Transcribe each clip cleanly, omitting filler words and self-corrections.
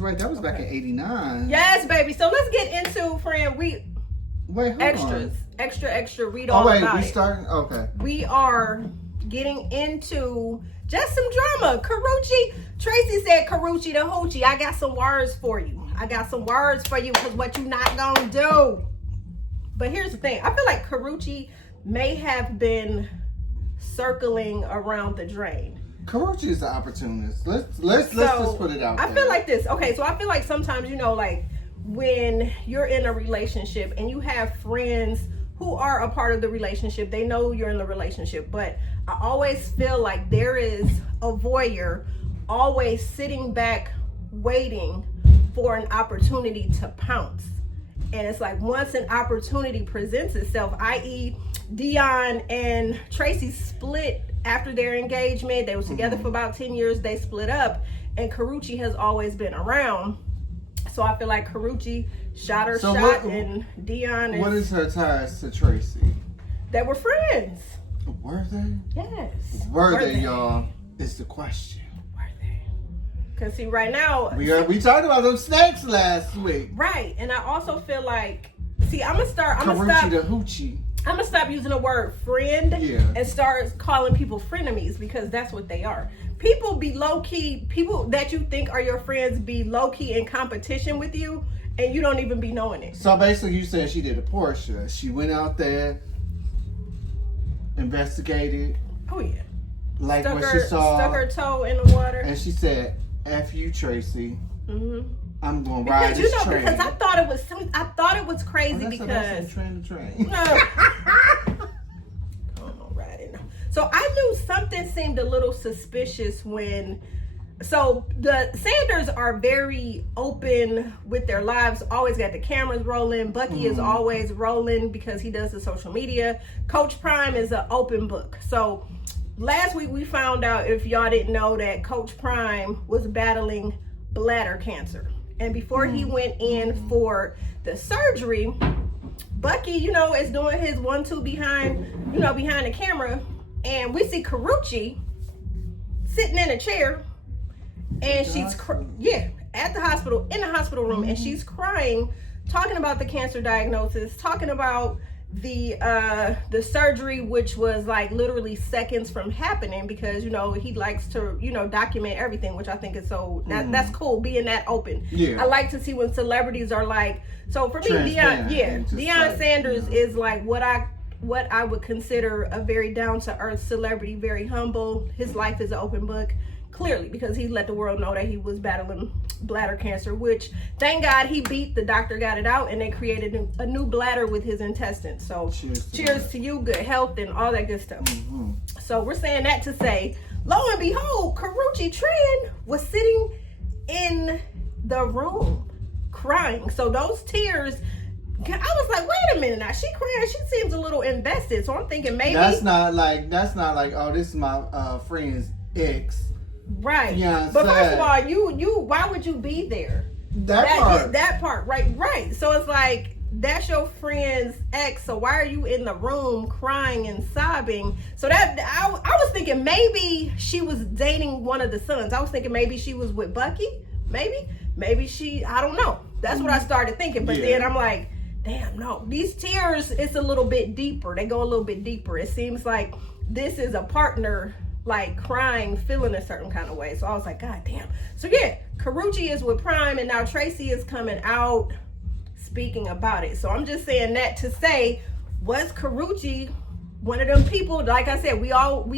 was right. That was back in '89. Yes, baby. So let's get into, friend. Wait, hold extras, on. extra. Read all about we it. starting? Okay. We are getting into just some drama. Karruche. Tracy said, "Karruche the hoochie. I got some words for you. Because what you not gonna do." But here's the thing. I feel like Karruche may have been circling around the drain. Karruche is the opportunist. Let's just put it out there. I feel like this. Okay, so I feel like sometimes, like when you're in a relationship and you have friends who are a part of the relationship, they know you're in the relationship, but I always feel like there is a voyeur always sitting back waiting for an opportunity to pounce. And it's like once an opportunity presents itself, i.e. Dion and Tracy split after their engagement. They were together for about 10 years. They split up, and Karruche has always been around. So I feel like Karruche shot her shot, and Dion what is her ties to Tracy? They were friends. Were they? Yes. Were they, y'all? Is the question. Were they? Because see, right now we talked about those snacks last week. Right, and I also feel like, see, I'm gonna stop. Karruche the hoochie. I'm gonna stop using the word friend and start calling people frenemies, because that's what they are. People be low-key, people that you think are your friends be low-key in competition with you, and you don't even be knowing it. So basically you said she did a Portia. She went out there, investigated. Oh yeah. Like when she stuck her toe in the water. And she said, F you, Tracy. Mm-hmm. I'm gonna ride this train. Because I thought it was crazy because train to train. No. So I knew something seemed a little suspicious when, so the Sanders are very open with their lives, always got the cameras rolling. Bucky is always rolling because he does the social media. Coach Prime is an open book. So last week we found out, if y'all didn't know, that Coach Prime was battling bladder cancer. And before he went in for the surgery, Bucky, is doing his 1-2 behind the camera. And we see Karruche sitting in a chair, and she's at the hospital, in the hospital room, and she's crying, talking about the cancer diagnosis, talking about the surgery, which was like literally seconds from happening, because he likes to document everything, which I think is so that's cool, being that open. I like to see when celebrities are like, so for me, Deion Sanders is like what I would consider a very down-to-earth celebrity, very humble. His life is an open book, clearly, because he let the world know that he was battling bladder cancer, which, thank God, he beat. The doctor got it out, and they created a new bladder with his intestines. So cheers to you, good health, and all that good stuff. So we're saying that to say, lo and behold, Karruche Tran was sitting in the room crying. So those tears, I was like, wait a minute now, she crying, she seems a little invested. So I'm thinking maybe that's not like, oh, this is my friend's ex. Right. Yeah. But first of all, you why would you be there? That part, right. So it's like, that's your friend's ex, so why are you in the room crying and sobbing? So that I was thinking maybe she was dating one of the sons. I was thinking maybe she was with Bucky. Maybe she, I don't know. That's what I started thinking. But then I'm like, damn, no. These tears, it's a little bit deeper. They go a little bit deeper. It seems like this is a partner, like crying, feeling a certain kind of way. So I was like, God damn. So yeah, Karruche is with Prime, and now Tracy is coming out speaking about it. So I'm just saying that to say, was Karruche one of them people? Like I said, we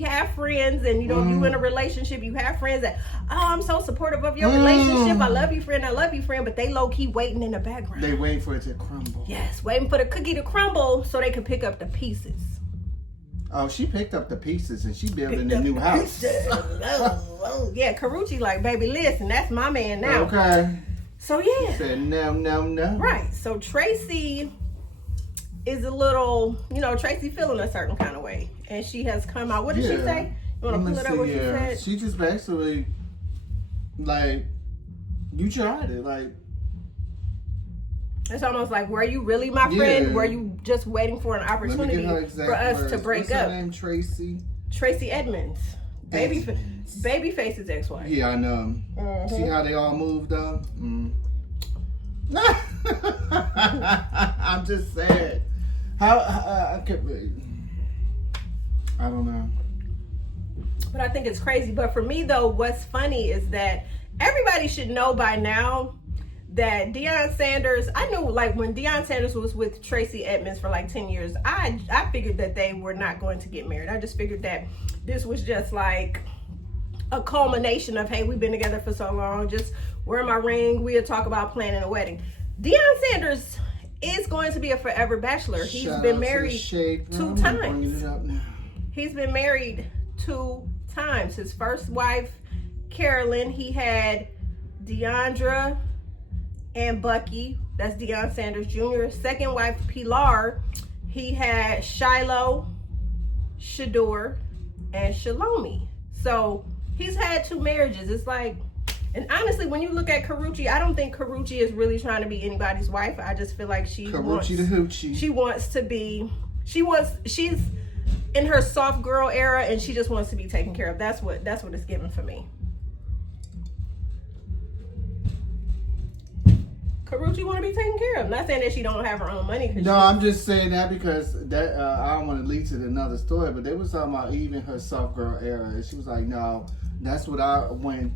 have friends, and you in a relationship, you have friends that, oh, I'm so supportive of your relationship, I love you friend, but they low-key waiting in the background. They waiting for it to crumble. Yes, waiting for the cookie to crumble so they can pick up the pieces. Oh, she picked up the pieces and she building a new house. Yeah, Karruche like, baby, listen, that's my man now. Okay. So yeah. She said no. Right. So Tracy is a little, Tracy feeling a certain kind of way, and she has come out. What did she say? You want to pull it up? What she said? She just basically, like, you tried it, like. It's almost like, were you really my friend? Were you just waiting for an opportunity for us to break up? What's her name? Tracy? Tracy Edmonds. Babyface's ex-wife. Yeah, I know. Mm-hmm. See how they all moved up? I'm just saying. I don't know. But I think it's crazy. But for me, though, what's funny is that everybody should know by now that Deion Sanders, I knew like when Deion Sanders was with Tracy Edmonds for like 10 years, I figured that they were not going to get married. I just figured that this was just like a culmination of, hey, we've been together for so long, just wear my ring, we'll talk about planning a wedding. Deion Sanders is going to be a forever bachelor. He's been married 2 times. He's been married 2 times. His first wife, Carolyn, he had Deandra and Bucky. That's Deion Sanders Jr. Second wife, Pilar, he had Shiloh, Shador, and Shalomi. So he's had 2 marriages. It's like, and honestly, when you look at Karruche, I don't think Karruche is really trying to be anybody's wife. I just feel like she's in her soft girl era, and she just wants to be taken care of. That's what it's giving for me. Karruche want to be taken care of. I'm not saying that she don't have her own money. No, I'm just saying that because that I don't want to lead to another story, but they was talking about even her soft girl era, and she was like, no, that's what I went,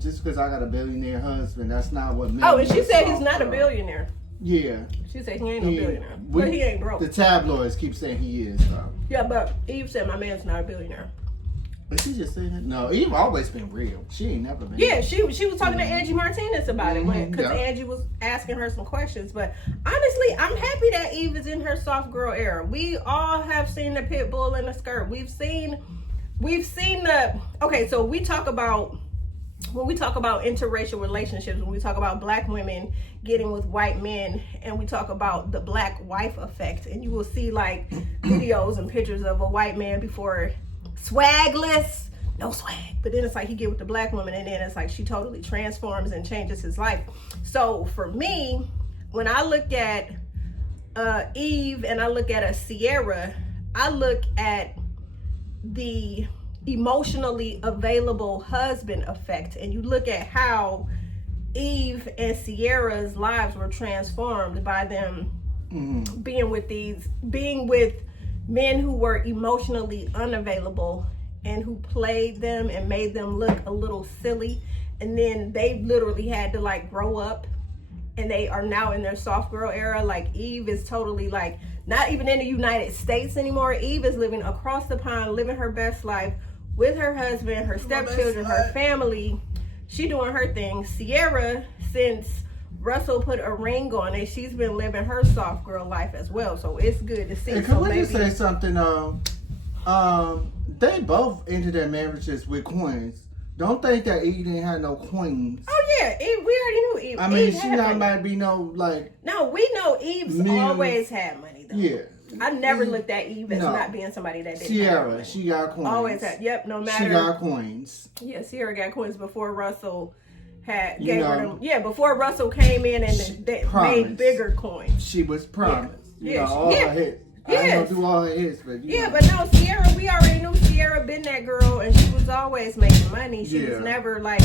just because I got a billionaire husband, that's not what made and she said he's he's not a billionaire. Yeah. She said he ain't no billionaire. But he ain't broke. The tabloids keep saying he is, though. Yeah, but Eve said my man's not a billionaire. But she just said that? No, Eve always been real. She ain't never been. Yeah, she was talking to Angie Martinez about it because yeah. Angie was asking her some questions. But honestly, I'm happy that Eve is in her soft girl era. We all have seen the pit bull in the skirt. We've seen the. Okay, so when we talk about interracial relationships, when we talk about black women getting with white men, and we talk about the black wife effect, and you will see like videos and pictures of a white man before. Swagless, no swag. But then it's like he get with the black woman, and then it's like she totally transforms and changes his life. So for me, when I look at Eve and I look at a Sierra, I look at the emotionally available husband effect, and you look at how Eve and Sierra's lives were transformed by them being with men who were emotionally unavailable and who played them and made them look a little silly, and then they literally had to like grow up, and they are now in their soft girl era. Like Eve is totally like not even in the United States anymore. Eve is living across the pond, living her best life with her husband, her stepchildren, her family. She doing her thing. Sierra, since Russell put a ring on it, she's been living her soft girl life as well. So it's good to see. And can we just say something though? They both ended their marriages with coins. Don't think that Eve didn't have no coins. Oh yeah, we already knew Eve. I mean, she not might be no like. No, we know Eve's always had money though. Yeah. I never looked at Eve as not being somebody that didn't have Sierra, money. she got coins. Always had. Yep, no matter. She got coins. Yeah, Sierra got coins before Russell gave her them. Yeah, before Russell came in and they made bigger coins. She was promised. Yeah. All her hits. Yes. I don't do all her hits, but but no, Sierra, we already knew Sierra been that girl, and she was always making money. She was never like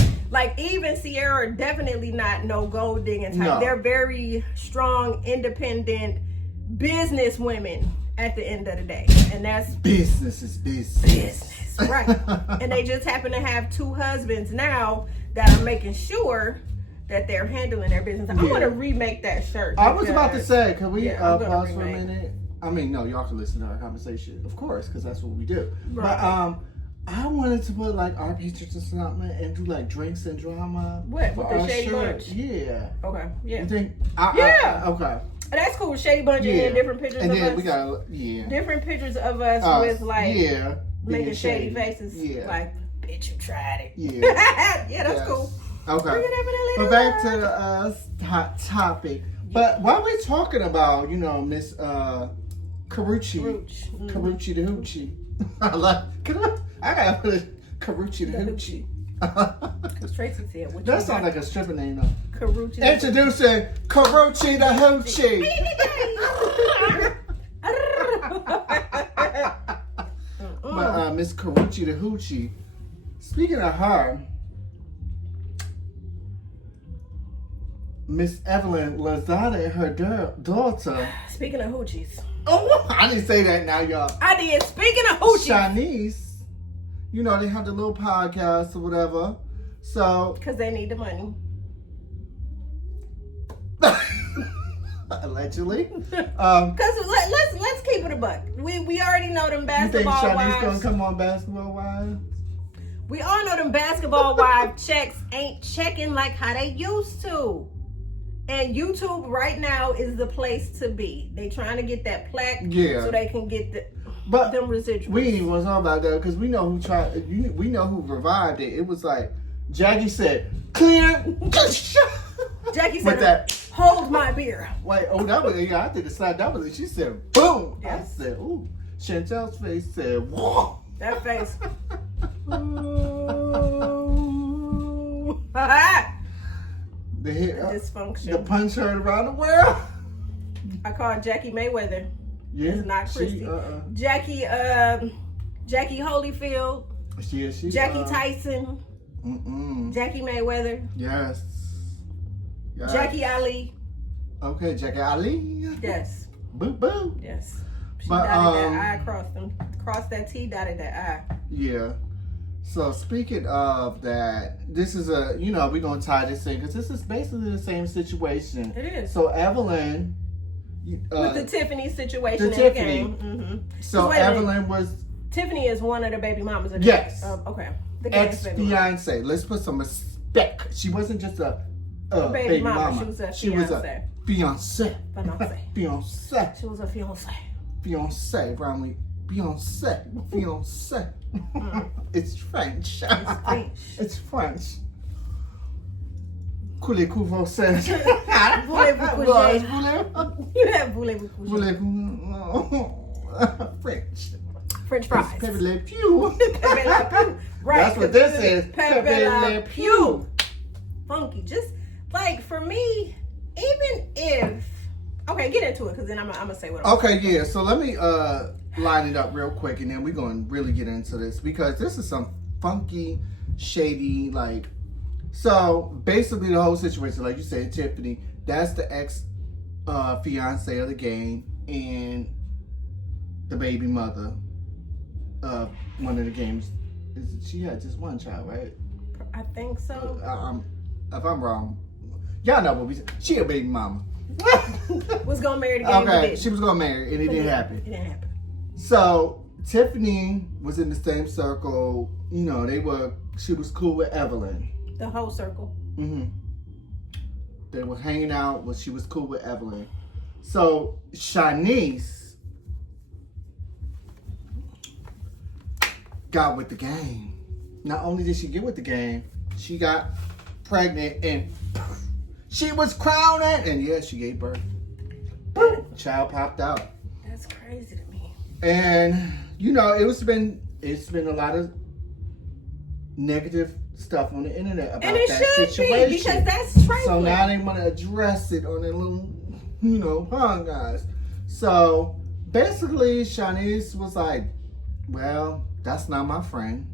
Eve and Sierra are definitely not no gold digging type. No. They're very strong, independent business women at the end of the day, and that's business is business, right? And they just happen to have 2 husbands now that are making sure that they're handling their business. I want to remake that shirt. I was about to say, can we pause for a remake. minute? I mean, no, y'all can listen to our conversation, of course, because that's what we do. Right. But I wanted to put like our pictures or something and do like drinks and drama. What, with the Shady Bunch? Yeah. Okay. Yeah. You think? Okay. That's cool. Shady Bunch and then different pictures and of then us. We got different pictures of us with like making shady faces. Yeah. Like, bitch, you tried it. Yeah. Yeah, that's cool. Okay. But back to the hot topic. But while we're talking about, Miss Karruche the Hoochie. I gotta put it Karruche the Hoochie. Because Tracy said, what that sounds like a stripper name though. Karruche. Introducing Karruche the Hoochie. But Miss Karruche the Hoochie, Speaking of her, Miss Evelyn Lozada and her daughter. Speaking of hoochies. Oh, I didn't say that now, y'all. I did. Speaking of hoochies. Shanice, you know, they have the little podcast or whatever. So. Because they need the money. Allegedly. Because let's keep it a buck. We already know them basketball wives. You think Shanice wives. gonna come on Basketball Wives? We all know them basketball wives checks ain't checking like how they used to. And YouTube right now is the place to be. They trying to get that plaque so they can get them residuals. We ain't even want to talk about that because we know who tried. We know who revived it. It was like Jackie said, "Clear." Jackie said, "Hold my beer." Wait, that was I did the slide. That was it. She said, "Boom." Yes. I said, "Ooh." Chantel's face said, "Whoa." That face. The hit, dysfunction. The punch heard around the world. I called Jackie Mayweather. Yeah, it's not Christy. Jackie Holyfield. She Jackie Tyson. Jackie Mayweather. Yes. Jackie Ali. Okay, Jackie Ali. Yes. Boo boo. Yes. She dotted that I, crossed that T, dotted that I. Yeah. So speaking of that, this is we're going to tie this in because this is basically the same situation. It is. So Evelyn. With the Tiffany situation in the game. Mm-hmm. So Evelyn was. Tiffany is one of the baby mamas. Of yes. Okay. The ex-fiance. Let's put some respect. She wasn't just a baby mama. She was a fiance. Fiance. She was a fiance. Fiance, Bromley. Fiance. It's French. It's French. Voulez-vous coucher? Voulez-vous coucher? You have voulez-vous coucher. French fries. Pepe Le Pew. Pepe Le Pew. Right. That's what this is. Pepe Le Pew. Funky. Just like for me, even if. Okay, get into it because then I'm gonna say what. Okay, yeah. So let me line it up real quick, and then we're gonna really get into this because this is some funky, shady, like. So basically, the whole situation, like you said, Tiffany, that's the ex fiance of the game, and the baby mother of one of the games. She had just one child, right? I think so. If I'm wrong, y'all know what we said. She a baby mama. Was gonna marry the game. Okay, she was gonna marry, and it didn't happen. It didn't happen. So Tiffany was in the same circle. You know, she was cool with Evelyn. The whole circle. Mm-hmm. They were hanging out. She was cool with Evelyn. So Shanice got with the game. Not only did she get with the game, she got pregnant and she was crowning, and yeah, she gave birth. Child popped out. That's crazy to me. And it's been a lot of negative stuff on the internet about and it that should situation. Be because that's trifling. So now they want to address it on their little, guys. So basically, Shanice was like, "Well, that's not my friend.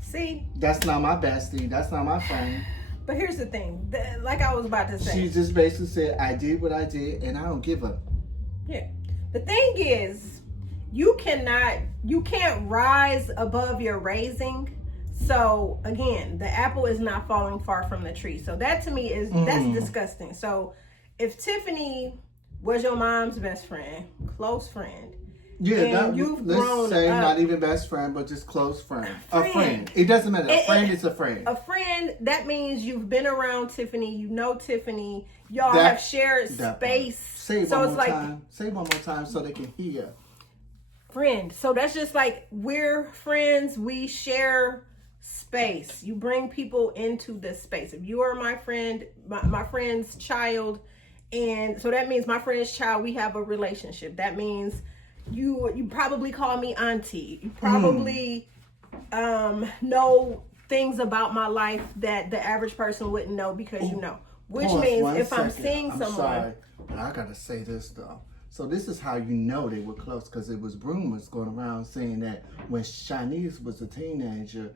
See, that's not my bestie. That's not my friend." But here's the thing, like I was about to say. She just basically said, "I did what I did, and I don't give up." Yeah. The thing is, you can't rise above your raising. So again, the apple is not falling far from the tree. So that to me that's disgusting. So if Tiffany was your mom's best friend, close friend, yeah, let's say not even best friend, but just close friend. A friend. It doesn't matter. A friend is a friend. A friend, that means you've been around Tiffany, you know Tiffany, y'all have shared space. Say it one more time. Say it one more time so they can hear. Friend. So that's just like we're friends, we share space. You bring people into this space. If you are my friend, my friend's child, and so that means my friend's child, we have a relationship. That means you probably call me auntie. You probably know things about my life that the average person wouldn't know because you know. Which means if I'm seeing someone. Sorry, but I gotta say this though. So this is how you know they were close, because it was rumors going around saying that when Shanice was a teenager,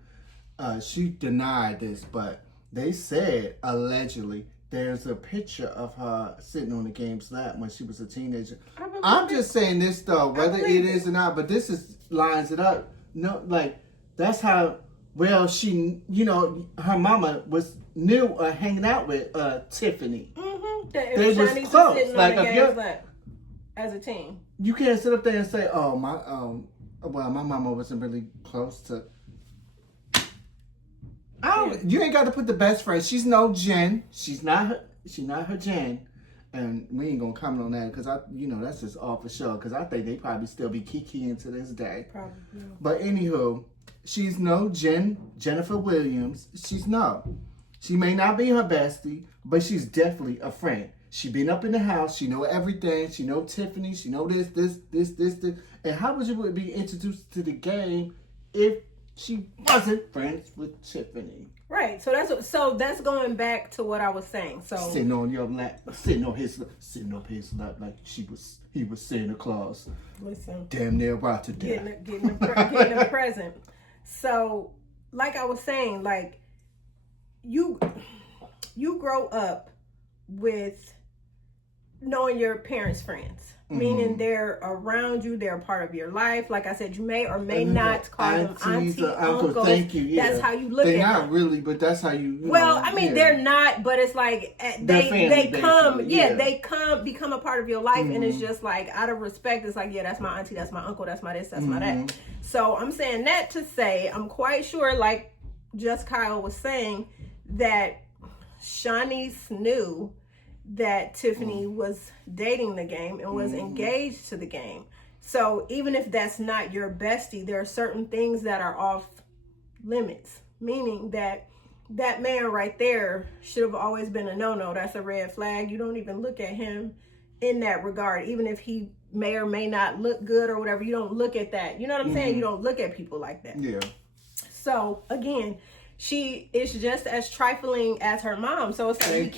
she denied this, but they said allegedly there's a picture of her sitting on the game's lap when she was a teenager. I'm just saying this though, whether it is or not, but this is lines it up. No, like that's how well she, her mama knew hanging out with Tiffany. Mm-hmm. They was close. Like if you're as a team, you can't sit up there and say, "Oh well, my mama wasn't really close to." You ain't got to put the best friend. She's no Jen. She's not her Jen, and we ain't gonna comment on that because that's just all for sure. Because I think they probably still be kikiing to this day. Probably. But anywho, she's no Jennifer Williams. She may not be her bestie, but she's definitely a friend. She been up in the house. She know everything. She know Tiffany. She know this. And how would you be introduced to the game if she wasn't friends with Tiffany? Right. So that's going back to what I was saying. So sitting on your lap, sitting up his lap like he was Santa Claus. Listen, damn near about to die. Getting a present. So, like I was saying, like you grow up with knowing your parents' friends. Meaning they're around you, they're a part of your life. Like I said, you may or may not call them auntie, uncle. Thank you. Yeah. That's how you look at them. They're not really, but that's how you. Well, I mean, they're not, but it's like they become a part of your life, and it's just like out of respect. It's like, yeah, that's my auntie, that's my uncle, that's my this, that's my that. So I'm saying that to say I'm quite sure, like just Kyle was saying, that Shanice knew that Tiffany was dating the game and was engaged to the game. So even if that's not your bestie, there are certain things that are off limits, meaning that man right there should have always been a no-no. That's a red flag. You don't even look at him in that regard. Even if he may or may not look good or whatever, you don't look at that. You know what I'm saying? You don't look at people like that. Yeah. So she is just as trifling as her mom. So it's like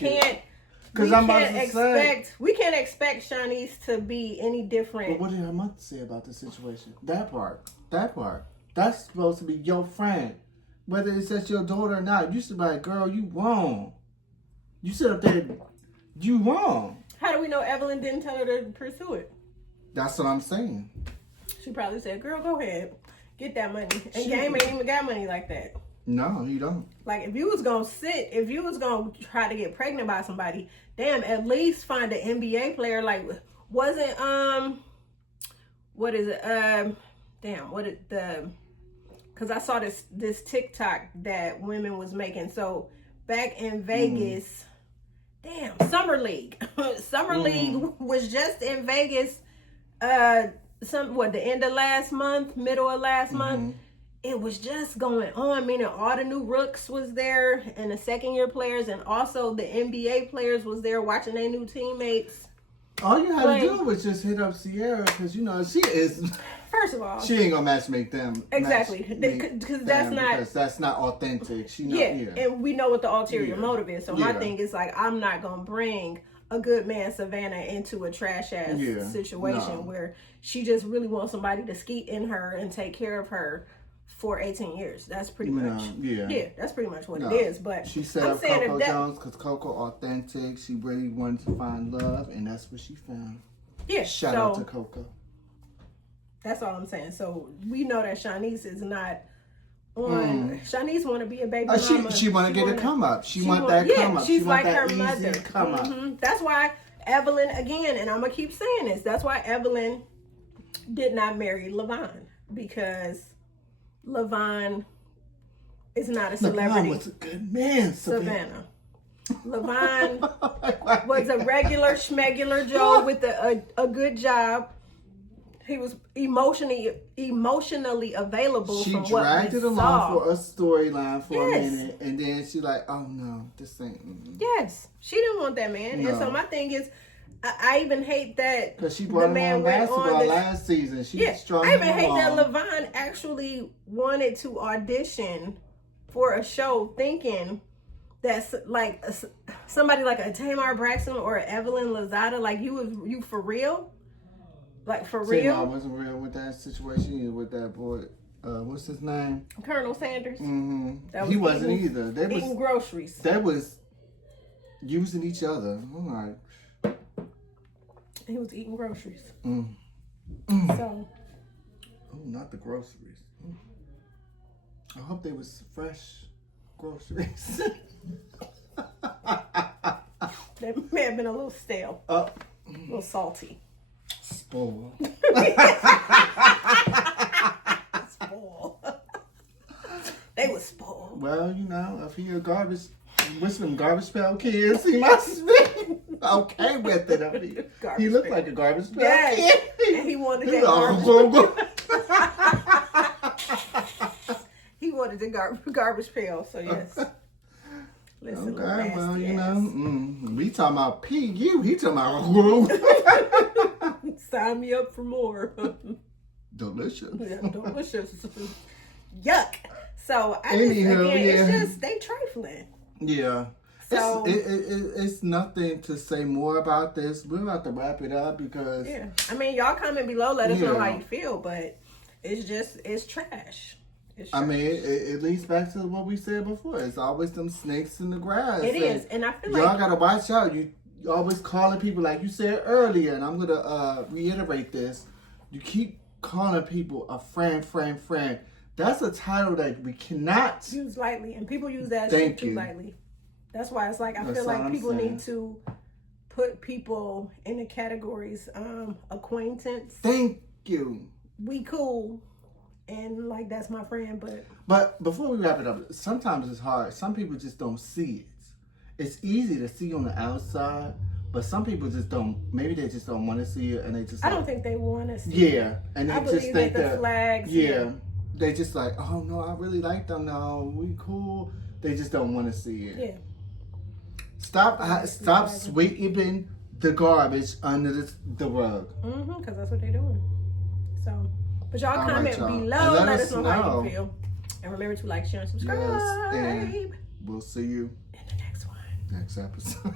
we can't expect Shanice to be any different. But what did her mother say about the situation? That part. That's supposed to be your friend. Whether it's just your daughter or not. You should be like, girl, you wrong. You sit up there, you wrong. How do we know Evelyn didn't tell her to pursue it? That's what I'm saying. She probably said, girl, go ahead. Get that money. And Game ain't even got money like that. No, you don't. Like, if you was going to try to get pregnant by somebody, damn, at least find an NBA player. Like, wasn't, because I saw this TikTok that women was making. So, back in Vegas, Summer League. Summer League was just in Vegas, the end of last month, middle of last month. It was just going on, meaning all the new rooks was there and the second year players, and also the NBA players was there watching their new teammates. All you had to do was just hit up Sierra because she is. First of all, she ain't gonna matchmake them. Exactly, because that's not authentic. And we know what the ulterior motive is. So my thing is like, I'm not gonna bring a good man Savannah into a trash ass situation where she just really wants somebody to skeet in her and take care of her for 18 years. That's pretty much. That's pretty much what it is. But she set up Coco Jones because Coco authentic. She really wanted to find love, and that's what she found. Yeah. Shout out to Coco. That's all I'm saying. So we know that Shanice is not on. Shanice want to be a baby mama. She want to get a come up. She want that come up. She's she like want that her mother. Come up. That's why Evelyn, again, and I'm gonna keep saying this. That's why Evelyn did not marry Levon, because Levon is not a celebrity. Levon was a good man, Savannah. Levon was a regular schmegular Joe with a good job. He was emotionally available. She from dragged what it along saw. For a storyline for a minute, and then she like, oh no, this ain't. Yes, she didn't want that man, and so my thing is, I even hate that because she brought him on basketball last season. I even hate that Levon actually wanted to audition for a show, thinking that's like somebody like a Tamar Braxton or Evelyn Lozada. Like you for real. Like, for real? I wasn't real with that situation either with that boy. what's his name? Colonel Sanders. Mm-hmm. He wasn't either. They was eating groceries. They was using each other. I'm like, he was eating groceries. So. Oh, not the groceries. I hope they was fresh groceries. They may have been a little stale. A little salty. Spoiled. Spoiled. They was spoiled. Well, you know, if he a garbage, with some garbage pail kids, he must be okay with it. I mean, he looked like a garbage pail kid. And he wanted that he wanted the garbage pail, so yes. Listen, okay, well, you know, we talking about PU, he talking about sign me up for more. Delicious. Yeah, delicious. Yuck. So I Anywho, it's just they trifling. Yeah. So it's nothing to say more about this. We're about to wrap it up because I mean, y'all comment below, let us know how you feel, but it's trash. I mean, it leads back to what we said before. It's always them snakes in the grass. It is, and I feel like y'all gotta watch out. You always calling people like you said earlier, and I'm gonna reiterate this. You keep calling people a friend. That's a title that we cannot use lightly, and people use that shit too lightly. That's why it's like I feel like people need to put people in the categories acquaintance. Thank you. We cool. And like that's my friend, but before we wrap it up, sometimes it's hard. Some people just don't see it. It's easy to see on the outside, but some people just don't. Maybe they just don't want to see it, and they just. I don't think they want to see it. Yeah, and they just think that the flags. Yeah, they just like, oh no, I really like them now. We cool. They just don't want to see it. Yeah. Stop sweeping the garbage under the rug. Because that's what they're doing. So. But y'all comment below. Let us know how you feel. And remember to like, share, and subscribe. Yes, and we'll see you in the next one. Next episode.